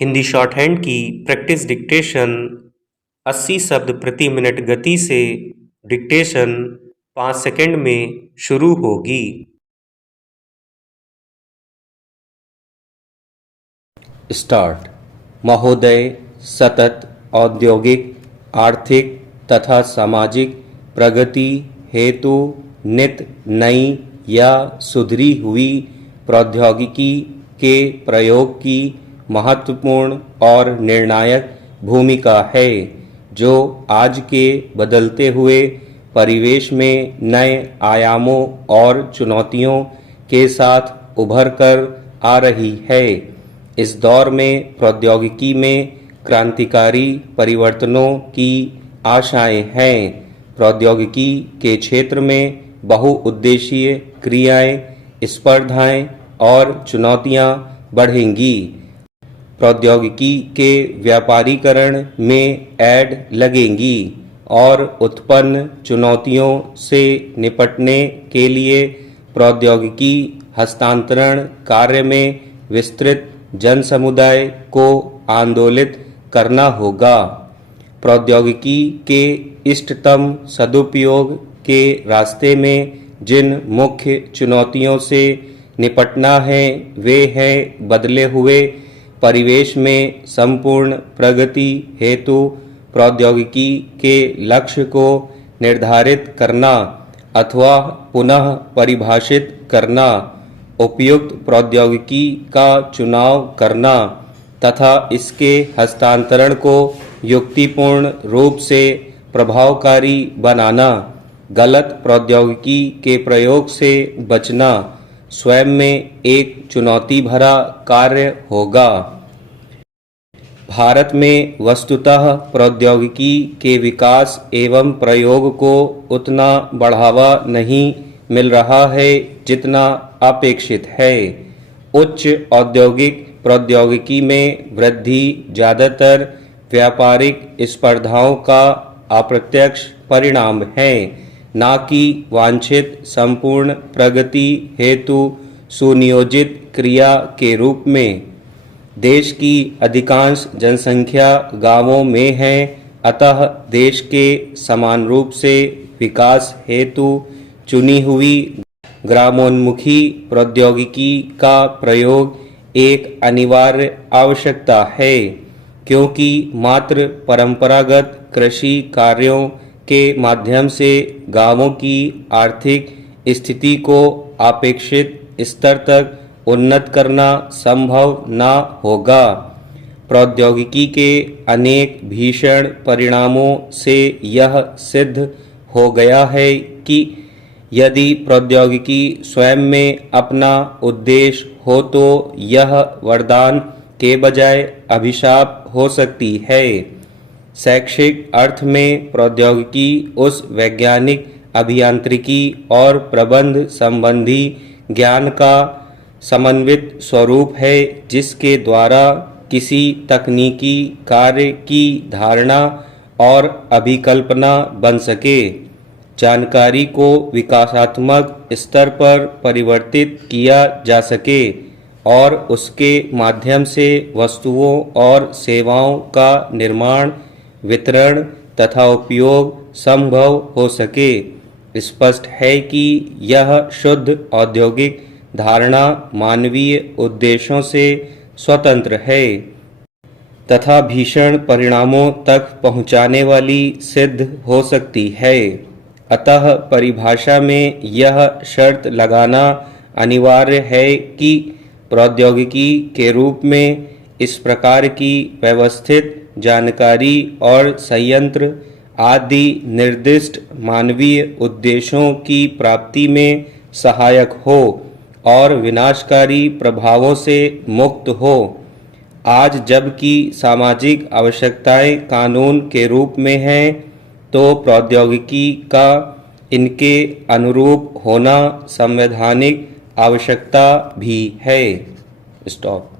Hindi short hand की practice dictation 80 शब्द प्रति मिनट गति से डिक्टेशन 5 सेकंड में शुरू होगी। स्टार्ट। महोदय, सतत औद्योगिक, आर्थिक तथा सामाजिक प्रगति हेतु नित नई या सुधरी हुई प्रौद्योगिकी के प्रयोग की महत्वपूर्ण और निर्णायक भूमिका है, जो आज के बदलते हुए परिवेश में नए आयामों और चुनौतियों के साथ उभर कर आ रही है। इस दौर में प्रौद्योगिकी में क्रांतिकारी परिवर्तनों की आशाएं हैं। प्रौद्योगिकी के क्षेत्र में बहुउद्देशीय क्रियाएं, स्पर्धाएं और चुनौतियां बढ़ेंगी। प्रौद्योगिकी के व्यापारीकरण में ऐड लगेंगी और उत्पन्न चुनौतियों से निपटने के लिए प्रौद्योगिकी हस्तांतरण कार्य में विस्तृत जनसमुदाय को आंदोलित करना होगा। प्रौद्योगिकी के इष्टतम सदुपयोग के रास्ते में जिन मुख्य चुनौतियों से निपटना है वे हैं बदले हुए परिवेश में संपूर्ण प्रगति हेतु प्रौद्योगिकी के लक्ष्य को निर्धारित करना अथवा पुनः परिभाषित करना, उपयुक्त प्रौद्योगिकी का चुनाव करना तथा इसके हस्तांतरण को युक्तिपूर्ण रूप से प्रभावकारी बनाना, गलत प्रौद्योगिकी के प्रयोग से बचना स्वयं में एक चुनौती भरा कार्य होगा। भारत में वस्तुतः प्रौद्योगिकी के विकास एवं प्रयोग को उतना बढ़ावा नहीं मिल रहा है जितना अपेक्षित है। उच्च औद्योगिक प्रौद्योगिकी में वृद्धि ज्यादातर व्यापारिक स्पर्धाओं का अप्रत्यक्ष परिणाम है, न कि वांछित संपूर्ण प्रगति हेतु सुनियोजित क्रिया के रूप में। देश की अधिकांश जनसंख्या गांवों में है, अतः देश के समान रूप से विकास हेतु चुनी हुई ग्रामोन्मुखी प्रौद्योगिकी का प्रयोग एक अनिवार्य आवश्यकता है, क्योंकि मात्र परंपरागत कृषि कार्यों के माध्यम से गांवों की आर्थिक स्थिति को अपेक्षित स्तर तक उन्नत करना संभव न होगा। प्रौद्योगिकी के अनेक भीषण परिणामों से यह सिद्ध हो गया है कि यदि प्रौद्योगिकी स्वयं में अपना उद्देश्य हो तो यह वरदान के बजाय अभिशाप हो सकती है। शैक्षिक अर्थ में प्रौद्योगिकी उस वैज्ञानिक, अभियांत्रिकी और प्रबंध संबंधी ज्ञान का समन्वित स्वरूप है जिसके द्वारा किसी तकनीकी कार्य की धारणा और अभिकल्पना बन सके, जानकारी को विकासात्मक स्तर पर परिवर्तित किया जा सके और उसके माध्यम से वस्तुओं और सेवाओं का निर्माण, वितरण तथा उपयोग संभव हो सके। स्पष्ट है कि यह शुद्ध औद्योगिक धारणा मानवीय उद्देश्यों से स्वतंत्र है तथा भीषण परिणामों तक पहुंचाने वाली सिद्ध हो सकती है। अतः परिभाषा में यह शर्त लगाना अनिवार्य है कि प्रौद्योगिकी के रूप में इस प्रकार की व्यवस्थित जानकारी और संयंत्र आदि निर्दिष्ट मानवीय उद्देश्यों की प्राप्ति में सहायक हो और विनाशकारी प्रभावों से मुक्त हो। आज जबकि सामाजिक आवश्यकताएं कानून के रूप में हैं, तो प्रौद्योगिकी का इनके अनुरूप होना संवैधानिक आवश्यकता भी है। स्टॉप।